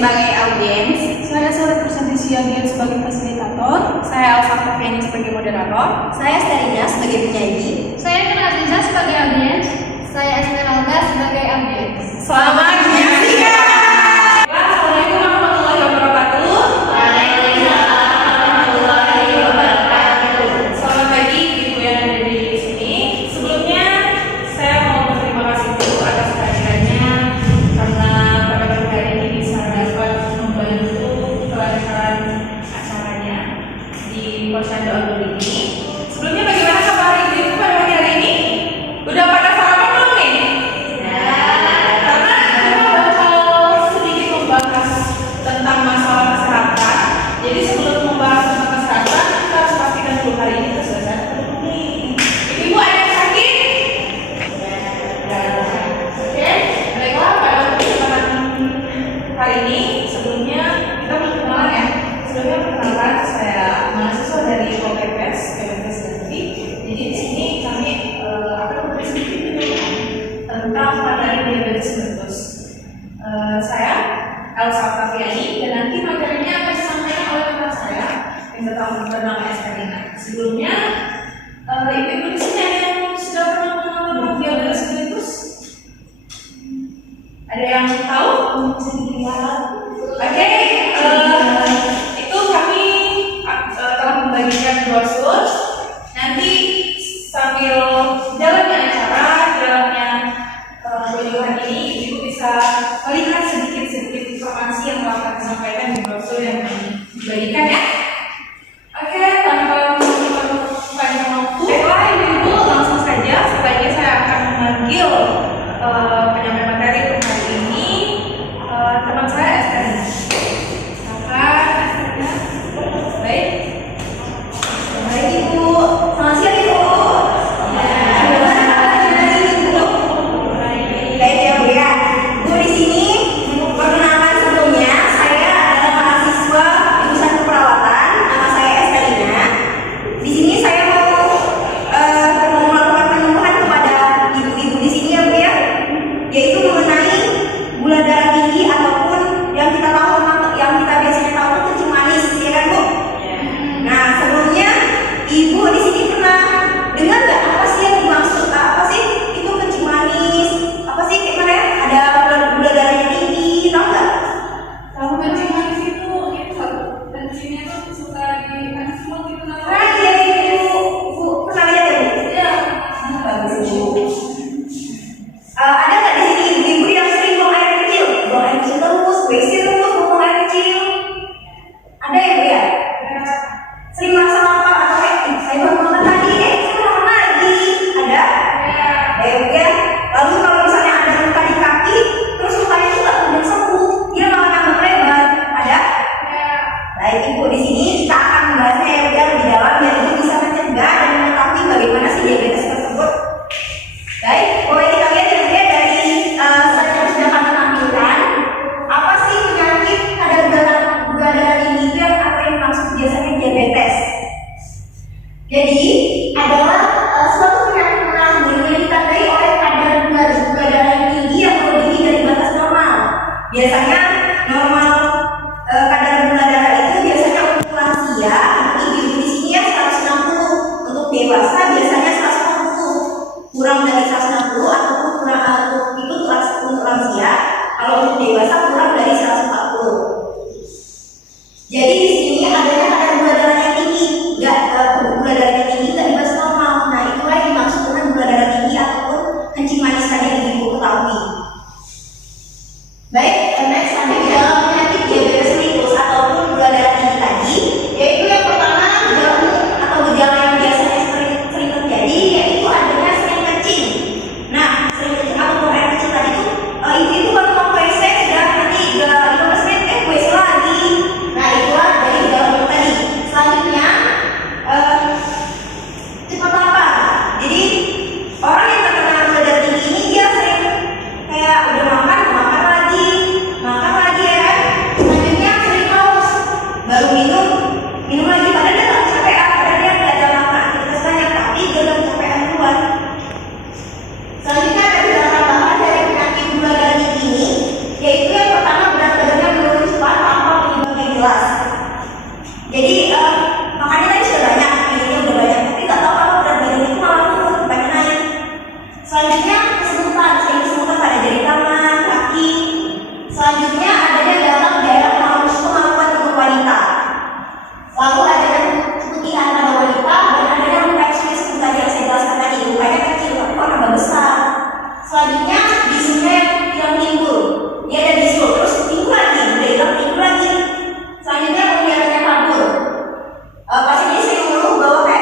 sebagai audiens. Saya Sarah Presentisi Abian sebagai fasilitator. Saya Alfa Fiani sebagai moderator. Saya Sterina sebagai penyanyi. Saya Nurhaliza sebagai audiens. Saya Esmeralda sebagai audiens. Selamat menyaksikan. Assalamualaikum warahmatullahi wabarakatuh. Selamat pagi Ibu yang ada di sini. Sebelumnya saya mau berterima kasih dulu atas kehadirannya karena pada pagi hari ini bisa dapat membantu kelancaran acaranya di Posyandu Agung ini. Sebelumnya bagaimana kabar Ibu pada pagi hari ini? Udah pada sarapan belum nih? Karena kita bakal sedikit membahas tentang masalah kesehatan. Jadi sebelum membahas tentang kesehatan, kita harus pastikan dulu hari ini kita sudah sehat atau belum nih. Ibu ada yang sakit? Ya. Oke. Baiklah, pada kesempatan hari ini sebelumnya kita perkenalan ya. Sebelumnya perkenalan saya mahasiswa dari Poltekkes Kemenkes Negeri. Jadi di sini kami akan memberi sedikit penjelasan tentang materi diabetes meletus. Saya Elsa Octaviani dan nanti materinya akan disampaikan oleh teman saya yang bernama Estelina. Sebelumnya, ibu-ibu di sini ada yang sudah pernah mengalami diabetes meletus? Ada yang tahu? Oke, itu kami telah membagikan brosur. Nanti sambil jalannya acara, jalannya kunjungan ini, ibu bisa melihat sedikit-sedikit informasi yang telah kami sampaikan di brosur yang kami bagikan ya. Oke, tanpa panjang waktu, baiklah ibu-ibu langsung saja. Sebaiknya saya akan memanggil penyampai materi untuk hari ini teman saya Estelina. Silakan Estelina. Baik. Baik Ibu. Selamat siang Ibu. Baik ya Bu ya. Bu di sini perkenalkan sebelumnya saya adalah mahasiswa jurusan keperawatan. Nama saya Estelina. Di sini saya mau melakukan penyuluhan kepada ibu-ibu di sini ya Bu ya, yaitu mengenai gula darah tinggi ataupun yang kita tahu yang kita biasanya tahu itu kencing manis, ya kan Bu? Nah sebelumnya Ibu di sini pernah dengar nggak apa sih yang dimaksud apa sih itu kencing manis? Apa sih kayak mana ya? Ada gula darahnya tinggi, tahu nggak? Kalau kencing manis itu kencingnya tuh suka di semut gitu kan? Ah iya Ibu pernah lihat ya Bu? Iya. Bagus Bu. Ada nggak di sini ibu-ibu yang sering buang air kecil? Buang air kecil terus, WC terus, buang air kecil. Ada ya Bu ya? Sering merasa lapar atau kayak saya baru makan tadi, saya makan lagi. Ada? Ya Bu ya. Lalu kalau misalnya ada luka di kaki, terus lukanya itu nggak kemudian sembuh, dia malah tambah lebar. Ada? Baik Ibu, di sini kita akan membahasnya ya Bu ya lebih dalam biar Ibu bisa mencegah dan mengetahui bagaimana sih diabetes tersebut. Baik, boleh kita lihat ya Bu ya dari slide yang sudah kami tampilkan. Apa sih penyakit kadar gula darah tinggi itu yang apa yang dimaksud biasanya diabetes? Jadi adalah suatu penyakit melahir yang ditandai oleh kadar gula darah yang tinggi yang melebihi dari batas normal. Biasanya normal kadar gula darah itu biasanya untuk lansia, untuk ibu-ibu di sini ya 160, untuk dewasa biasanya 140, kurang dari 160 ataupun kurang untuk lansia, kalau untuk dewasa kurang dari 140. Jadi di sini adanya kadar gula darah yang tinggi, gula darah yang tinggi nggak di batas normal. Nah itulah yang dimaksud dengan gula darah tinggi ataupun kencing manis tadi yang ibu ketahui. Baik, next ada di dalam penyakit diabetes mellitus ataupun gula darah tinggi tadi, yaitu yang pertama gejala umum atau gejala yang biasanya sering terjadi, yaitu adanya sering kencing. Nah, sering kencing atau buang air kecil tadi itu ibu-ibu kalau mau WC sudah nanti 15 menit WC lagi. Nah itulah dari gejala umum tadi. Selanjutnya cepat lapar. Jadi orang yang terkena gula darah tinggi ini dia sering kayak udah makan lagi, Selanjutnya adanya dalam daerah kemampuan untuk wanita. Lalu adanya keputihan pada wanita dan adanya luka ekstrim seperti tadi yang saya jelaskan tadi. Lukanya kecil tapi kok tambah besar. Selanjutnya bisulnya yang timbul. Dia ada bisul terus timbul lagi, udah hilang timbul lagi. Selanjutnya penglihatannya kabur. Pasien ini sering mengeluh bahwa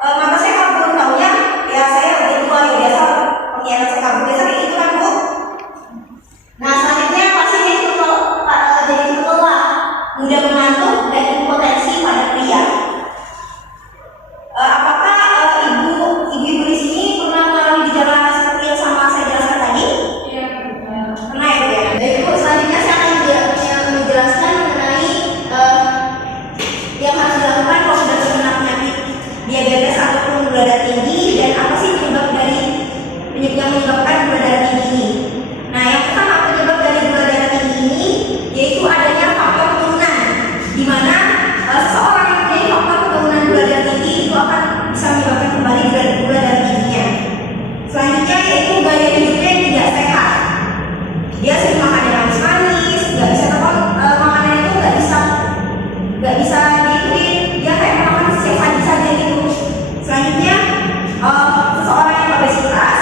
mata saya kabur, taunya ya saya udah tua ya biasa penglihatan saya kabur biasa kayak gitu kan Bu. Nah selanjutnya pasien ini jadi cepet lelah, mudah mengantuk dan impotensi pada pria. Apakah ibu-ibu di sini pernah mengalami gejala seperti yang sama saya jelaskan tadi? Iya. Pernah ya Bu ya? Baik Bu, selanjutnya saya akan menjelaskan mengenai yang harus dilakukan kalau sudah terkena penyakit diabetes ataupun gula darah tinggi dan apa sih penyebab yang menyebabkan gula darah tinggi ini. Nah yang pertama penyebab dari gula darah tinggi ini yaitu adanya faktor keturunan, di mana seseorang yang mempunyai faktor keturunan gula darah tinggi itu akan bisa menyebabkan kembali gula darah tingginya. Selanjutnya yaitu gaya hidupnya yang tidak sehat. Dia sering makan yang manis-manis, nggak bisa makanan itu nggak bisa diikutin, dia kayak makan setiap pagi saja gitu. Selanjutnya seseorang yang obesitas,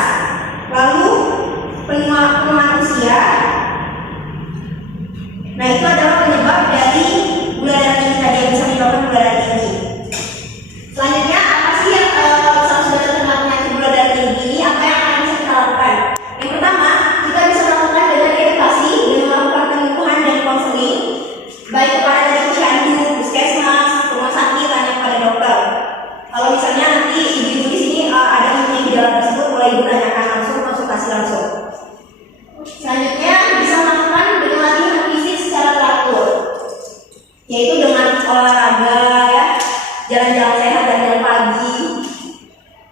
lalu penuaan usia. Nah itu adalah penyebab dari gula darah tinggi tadi yang bisa menyebabkan gula darah tinggi. Selanjutnya apa sih yang kalau sudah terkena penyakit gula darah tinggi ini apa yang akan bisa kita lakukan? Yang pertama kita bisa lakukan dengan edukasi dengan melakukan penyuluhan dan konseling baik kepada dari posyandu, puskesmas, rumah sakit, tanya kepada dokter. Kalau misalnya nanti ibu-ibu di sini ada yang punya gejala tersebut, boleh ibu tanyakan langsung, konsultasi langsung. Selanjutnya bisa melakukan dengan latihan fisik secara teratur, yaitu dengan olahraga ya, jalan-jalan sehat dan jalan pagi.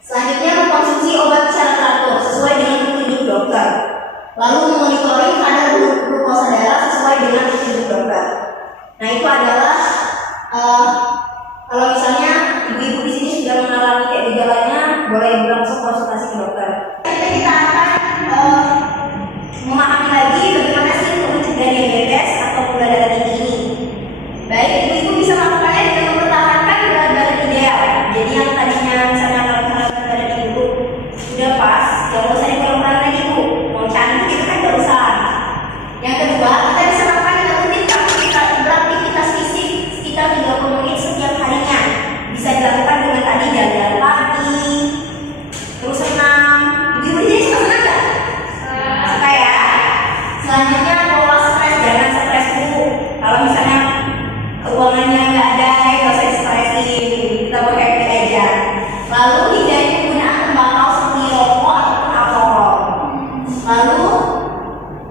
Selanjutnya mengkonsumsi obat secara teratur sesuai dengan petunjuk dokter. Lalu memonitoring kadar glukosa darah sesuai dengan petunjuk dokter. Nah itu adalah kalau misalnya ibu-ibu di sini sudah mengalami kayak gejalanya, boleh langsung konsultasi ke dokter. Kita akan memahami lagi bagaimana sih untuk mencegah diabetes atau gula darah tinggi ini. Baik, ibu-ibu bisa melakukannya dengan mempertahankan berat badan ideal. Jadi yang tadinya misalnya kalau berat badan ibu sudah pas, ya nggak usah dikurang-kurang lagi Bu. Mau cantik itu kan nggak usah. Yang kedua, kita bisa lakukan dengan rutin beraktivitas fisik sekitar 30 menit setiap harinya. Bisa dilakukan dengan tadi jalan-jalan pagi, terus senam. Ibu-ibu di sini suka senam nggak? Suka ya. Selanjutnya kelola stres, jangan stres Bu. Kalau misalnya keuangannya nggak ada, nggak usah di-stressin, kita happy aja. Lalu hindari penggunaan tembakau seperti rokok ataupun alkohol. Lalu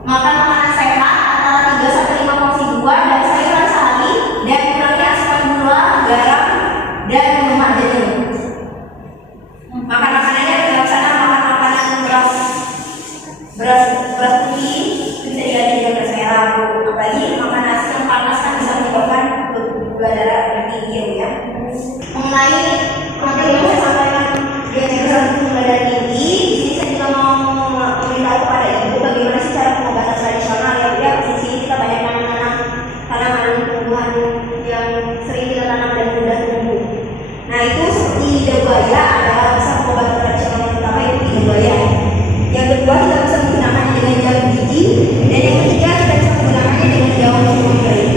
makan makanan sehat antara 3 sampai 5 porsi buah dan sayuran sehari dan kurangi asupan gula, garam, dan lemak jenuh. Makan makanannya biasanya makan makanan beras putih, bisa diganti dengan beras merah Bu. Apalagi makan nasi yang panas kan bisa menyebabkan gula darah yang tinggi ya. Mengenai materi yang saya sampaikan diabetes gula darah tinggi, di sini saya juga mau memberitahu kepada ibu bagaimana sih cara pengobatan tradisional ya Bu ya. Di sini kita banyak menanam tanaman tumbuhan yang sering kita tanam dan mudah tumbuh. Nah itu seperti lidah buaya adalah bisa pengobatan tradisional yang pertama yaitu lidah buaya. Yang kedua kita bisa menggunakannya dengan jamu biji dan yang ketiga kita bisa menggunakannya dengan daun jeruk kering.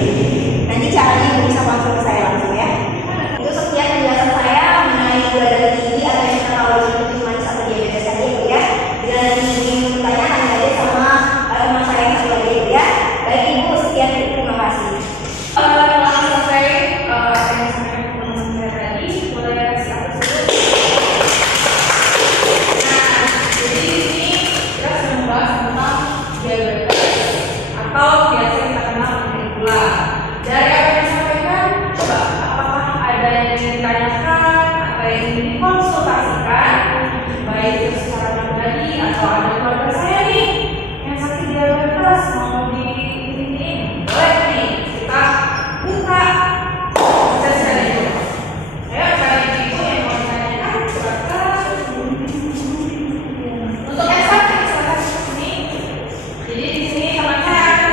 Nanti caranya ibu bisa konsul ke saya langsung ya. Itu sekian penjelasan saya mengenai gula darah tinggi atau yang kita tahu seperti manis atau diabetes tadi ya Bu ya. Bila nanti ingin bertanya tanya aja sama teman saya yang satu lagi ya Bu ya. Baik ibu, sekian terima kasih. Langsung selesai apa yang disampaikan teman-teman saya tadi, boleh siapa dulu? Nah, jadi di sini kita sedang membahas tentang diabetes atau biasa kita kenal penyakit gula. Dari apa yang disampaikan, coba apakah ada yang ingin ditanyakan atau yang ingin dikonsultasikan, baik itu secara pribadi atau ada keluarga saya nih yang sakit diabetes mau di ini, boleh nih kita buka sesi itu. Ayo para ibu yang mau ditanyakan silakan. Untuk yang sakit silakan ke sini. Jadi di sini teman saya akan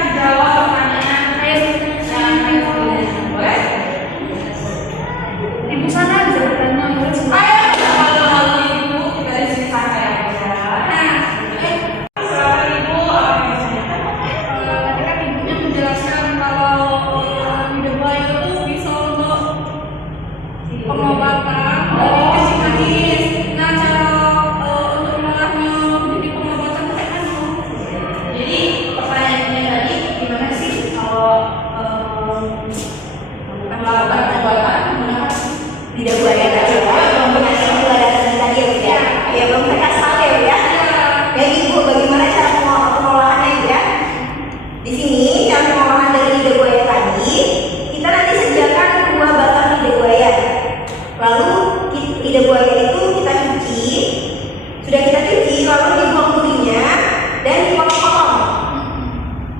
Di sini cara pengolahan dari lidah buaya tadi, kita nanti sediakan 2 batang lidah buaya. Lalu lidah buaya itu kita cuci, sudah kita cuci, lalu dibuang durinya dan dipotong-potong.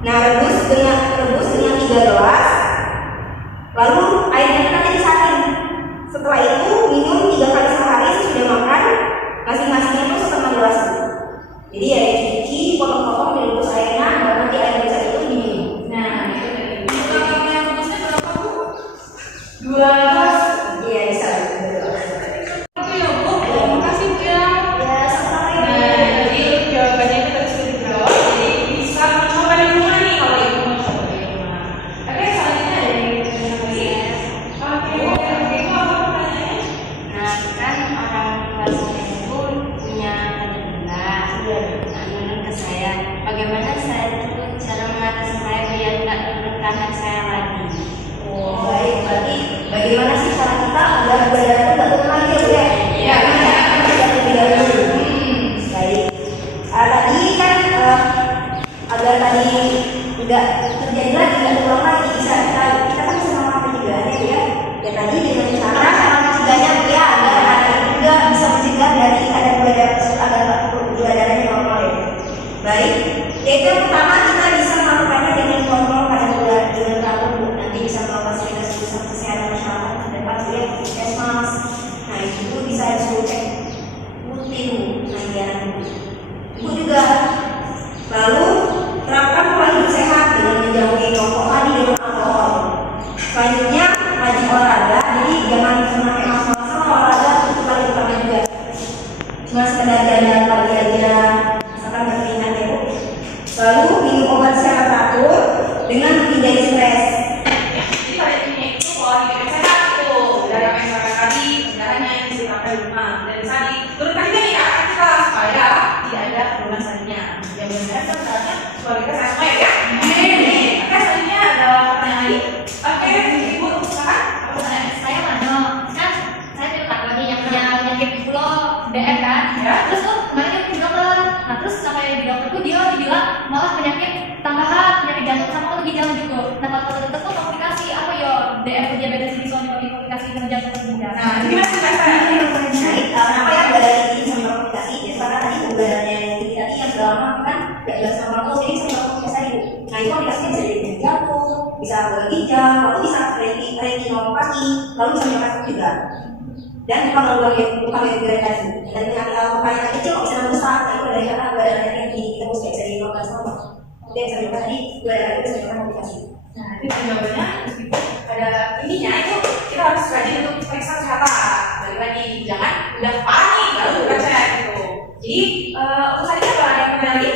Nah, rebus dengan 3 gelas, lalu airnya nanti disaring. Setelah itu minum 3 kali sehari sesudah makan, masing-masingnya itu setengah gelas. Jadi ya dicuci, potong-potong, direbus airnya, baru nanti air besar itu diminum. Nah, itu tadi. Kalau yang rumusnya berapa, Bu? 2 gelas. Iya, bisa. Oke ya, Bu. Terima kasih, Bu ya. Ya, sama-sama ya. Nah, jadi jawabannya itu tadi sudah dijawab. Jadi bisa mencoba di rumah nih kalau ibu mau coba di rumah. Oke, selanjutnya ada yang lagi. Oke, Bu apa pertanyaannya? Nah, kan orang kelas saya itu punya benda. Nah, menurut ke saya, bagaimana saya itu cara mengatasi saya biar nggak menekan anak saya lagi? Oh, baik. Berarti bagaimana sih cara kita agar badan itu nggak turun lagi ya, Bu ya? Iya. Lebih dahulu. Baik. Tadi kan agar tadi nggak terjadi lagi, nggak terulang lagi, kita kan bisa melakukan pencegahannya ya. Ya tadi dengan cara mencegahnya Bu ya, agar anak itu juga bisa mencegah dari ada gula darah tersebut agar gula darahnya normal ya. Baik. Yaitu yang pertama kita bisa melakukannya dengan kontrol kadar gula dengan teratur Bu. Nanti bisa melakukan verifikasi pusat kesehatan masyarakat terdekat ya, puskesmas. Nah itu bisa disuruh cek rutin pengajaran Bu. Ibu juga. Lalu terapkan pola hidup sehat dengan menjauhi rokok tadi dengan alkohol. Selanjutnya rajin olahraga, jadi jangan cuma kayak masa-masa olahraga itu kali utama juga. Cuma sekedar jalan pagi aja, misalkan berkeringat ya Bu. Lalu minum obat secara teratur dengan menghindari stres. Jadi pada intinya itu pola hidup yang sehat itu dari apa yang saya tadi, sebenarnya yang diterapkan di rumah. Dan tadi turunkan juga nih akar kita supaya tidak ada penurunan selanjutnya. Yang benar kan caranya supaya kita sehat semua ya. Oke, selanjutnya ada pertanyaan lagi. Oke, Ibu silakan. Apa pertanyaan? Saya mana? Kan saya tuh takut nih yang punya penyakit pulau DF kan. Ya. Terus tuh kemarin dia ke dokter. Nah terus sampai di dokter tuh dia bilang malah penyakit tambahan, penyakit jantung sama atau ginjal juga. Nah kalau dokter tuh komplikasi apa ya DF diabetes ini soalnya komplikasi dengan jantung dan ginjal. Nah, gimana sih Mas? Kenapa ya gula darah tinggi sama komplikasi? Ya karena tadi gula darahnya yang tinggi tadi yang sudah lama kan nggak jelas sama terus, jadi bisa komplikasi tadi Bu. Nah itu komplikasinya bisa jadi jantung, bisa ke ginjal, lalu bisa retinopati, lalu bisa menyebabkan juga. Dan bukan gula tadi. Dan dengan pertanyaan kecil kok bisa membesar, itu dari karena gula darahnya tinggi, kita harus bisa jadi komplikasi normal. Kemudian bisa menyebabkan tadi gula darah itu bisa menyebabkan komplikasi. Nah, itu jawabannya meskipun ada intinya itu kita harus rajin untuk periksa kesehatan. Balik lagi, jangan udah panik baru kita cek gitu. Jadi untuk saat ini apa ada yang pertanyaan lagi?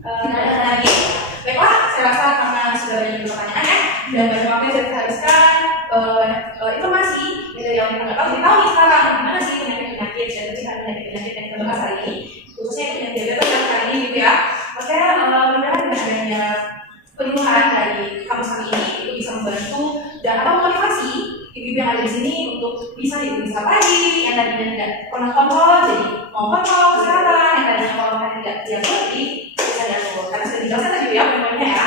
Ada lagi? Baiklah, saya rasa karena sudah banyak pertanyaan ya dan banyak waktu yang sudah kita habiskan, informasi dari yang kita nggak tahu, kita tahu nih sekarang gimana sih penyakit dan pencegahan penyakit yang kita bahas hari ini, khususnya penyakit diabetes yang hari ini gitu ya. Oke, mudah-mudahan dengan adanya penyuluhan dari kampus kami ini itu bisa membantu dan atau memotivasi ibu-ibu yang ada di sini untuk bisa pagi yang tadinya tidak pernah kontrol jadi mau kontrol kesehatan, yang tadinya kalau tidak diatur bisa diatur karena sudah dijelaskan tadi ya poin-poinnya ya.